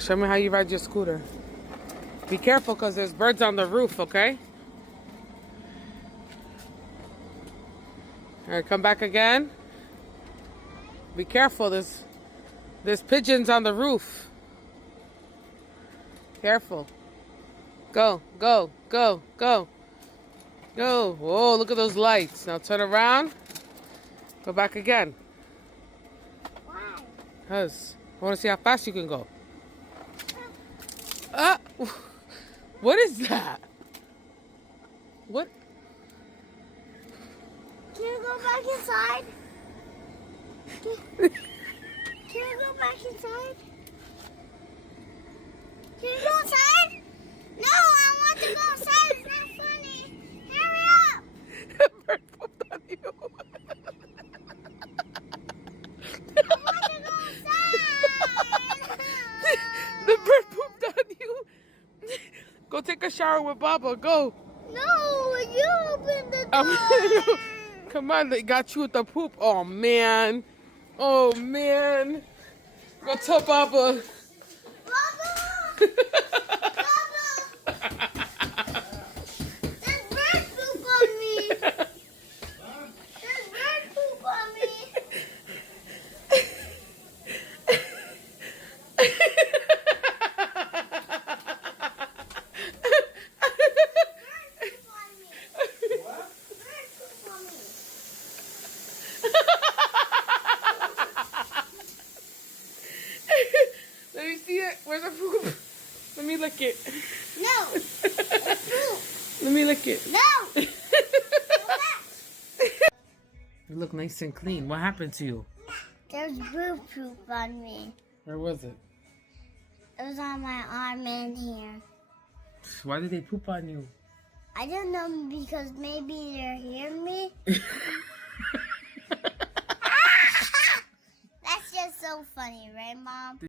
Show me how you ride your scooter. Be careful because there's birds on the roof, okay? All right, come back again. Be careful, there's pigeons on the roof. Careful. Go, go, go, go. Go. Whoa, look at those lights. Now turn around. Go back again. Why? Because I want to see how fast you can go. What is that? What? Can you go back inside? Can you go back inside? Can you go inside? No, I want to go inside. It's not funny. Hurry up. Bird pooped on you. I want to go inside. The bird pooped on you. Go take a shower with Baba. Go. No, you open the door. Come on, they got you with the poop. Oh, man. Oh, man. Go tell Baba. Baba! Baba! There's bird poop on me. There's bird poop on me. Let me see it. Where's the poop? Let me lick it. No. It's poop. Let me lick it. No. Go back. You look nice and clean. What happened to you? There's bird poop on me. Where was it? It was on my arm and here. Why did they poop on you? I don't know because maybe they're hearing me.